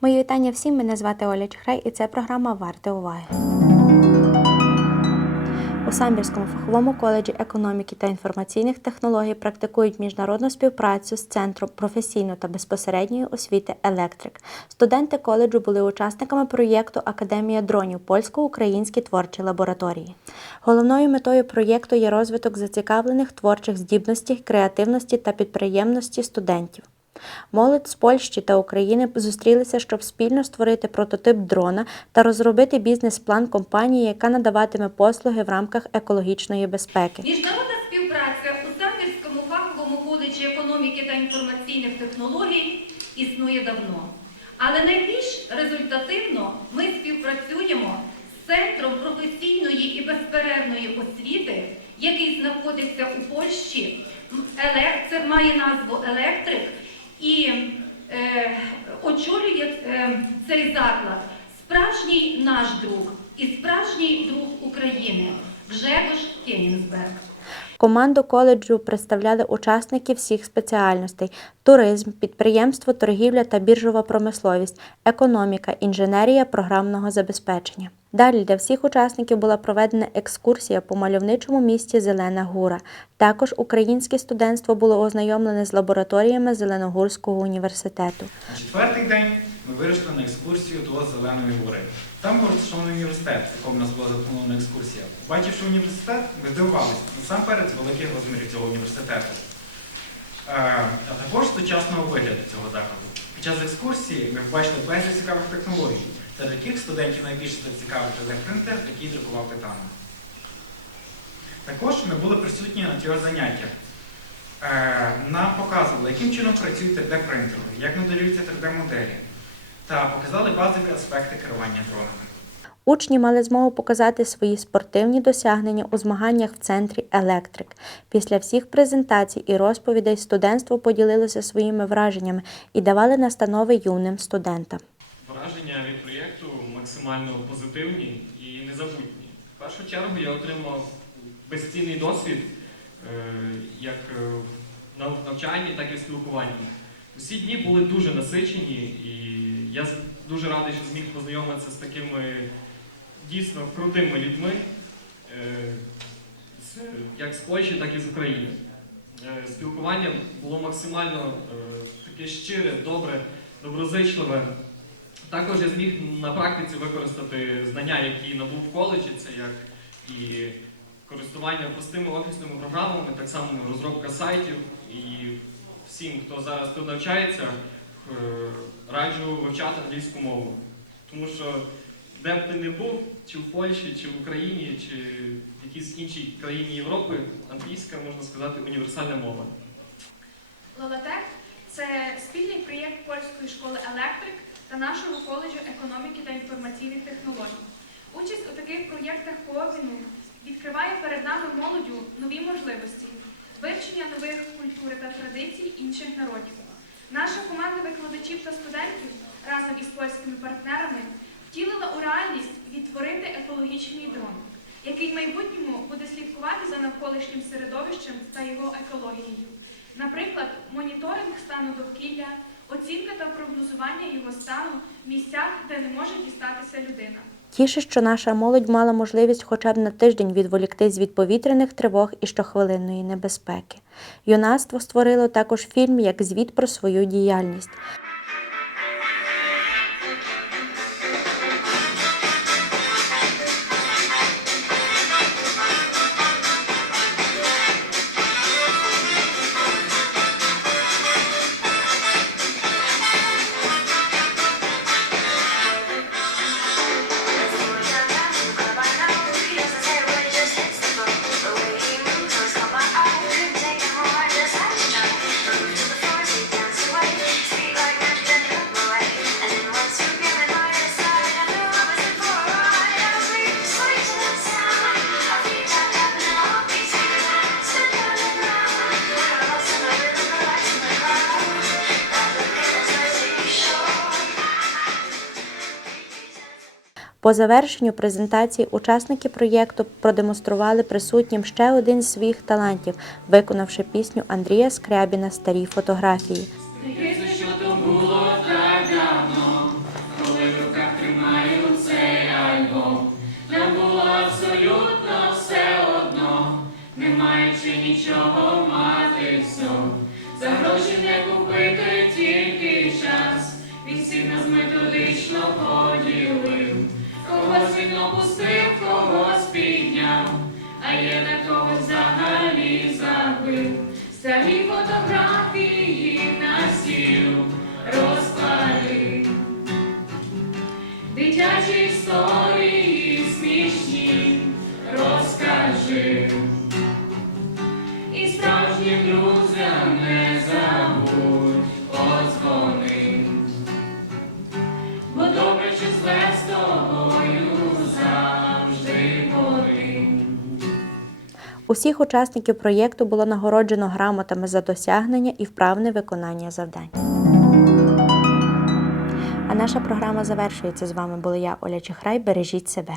Мої вітання всім. Мене звати Оля Чехрай і це програма Варте уваги. У Самбірському фаховому коледжі економіки та інформаційних технологій практикують міжнародну співпрацю з Центром професійної та безпосередньої освіти Електрик. Студенти коледжу були учасниками проєкту Академія дронів польсько-українські творчі лабораторії. Головною метою проєкту є розвиток зацікавлених творчих здібностей, креативності та підприємності студентів. Молодь з Польщі та України зустрілися, щоб спільно створити прототип дрона та розробити бізнес-план компанії, яка надаватиме послуги в рамках екологічної безпеки. Міжнародна співпраця у Самбірському фаховому коледжі економіки та інформаційних технологій існує давно. Але найбільш результативно ми співпрацюємо з Центром професійної і безперервної освіти, який знаходиться у Польщі. Це має назву Електрик і е, очолює е, цей заклад справжній наш друг і справжній друг України Гжегош Кенінсберг. Команду коледжу представляли учасники всіх спеціальностей: туризм, підприємство, торгівля та біржова промисловість, економіка, інженерія програмного забезпечення. Далі для всіх учасників була проведена екскурсія по мальовничому місті Зелена Гура. Також українське студентство було ознайомлене з лабораторіями Зеленогурського університету. Четвертий день ми вирішили на екскурсію до Зеленої гори. Там був розташований університет, в якому у нас була запланована екскурсія. Побачивши університет, ми здивувалися насамперед великих розмірів цього університету, Е, а також сучасного вигляду цього закладу. Під час екскурсії ми побачили безліч цікавих технологій, серед яких студентів найбільше зацікавив 3D-принтер, який друкував титаном. Також ми були присутні на трьох заняттях. Е, Нам показували, яким чином працює 3D-принтери, як моделюються 3D-моделі, та показали базові аспекти керування дронами. Учні мали змогу показати свої спортивні досягнення у змаганнях в центрі Електрик. Після всіх презентацій і розповідей студентство поділилося своїми враженнями і давали настанови юним студентам. Враження від проєкту максимально позитивні і незабутні. В першу чергу я отримав безцінний досвід е, як е, в навчанні, так і в спілкуванні. Усі дні були дуже насичені, і я дуже радий, що зміг познайомитися з такими дійсно крутими людьми, е, як з Польщі, так і з України. Е, Спілкування було максимально е, таке щире, добре, доброзичливе. Також я зміг на практиці використати знання, які набув в коледжі, це як і користування простими офісними програмами, так само розробка сайтів. І всім, хто зараз тут навчається, е, раджу вивчати англійську мову. Тому що де б ти не був, чи в Польщі, чи в Україні, чи в якійсь іншій країні Європи, англійська, можна сказати, універсальна мова. Лолатек це спільний проєкт польської школи Електрик та нашого коледжу економіки та інформаційних технологій. Участь у таких проєктах по обміну відкриває перед нами молоддю нові можливості, вивчення нових культур традицій інших народів. Наша команда викладачів та студентів разом із польськими партнерами втілила у реальність відтворити екологічний дрон, який в майбутньому буде слідкувати за навколишнім середовищем та його екологією. Наприклад, моніторинг стану довкілля, оцінка та прогнозування його стану в місцях, де не може дістатися людина. Тіше, що наша молодь мала можливість хоча б на тиждень відволіктись від повітряних тривог і щохвилинної небезпеки. Юнацтво створило також фільм як звіт про свою діяльність. По завершенню презентації учасники проєкту продемонстрували присутнім ще один з своїх талантів, виконавши пісню Андрія Скрябіна Старі фотографії. Нічого мати все, за гроші не купити. Опустив, когось підняв, а є на кого взагалі забив. Старі фотографії на стіл розклади. Дитячі історії смішні розкажи. І справжнім друзям Усіх учасників проєкту було нагороджено грамотами за досягнення і вправне виконання завдань. А наша програма завершується. З вами була я, Оля Чехрай. Бережіть себе.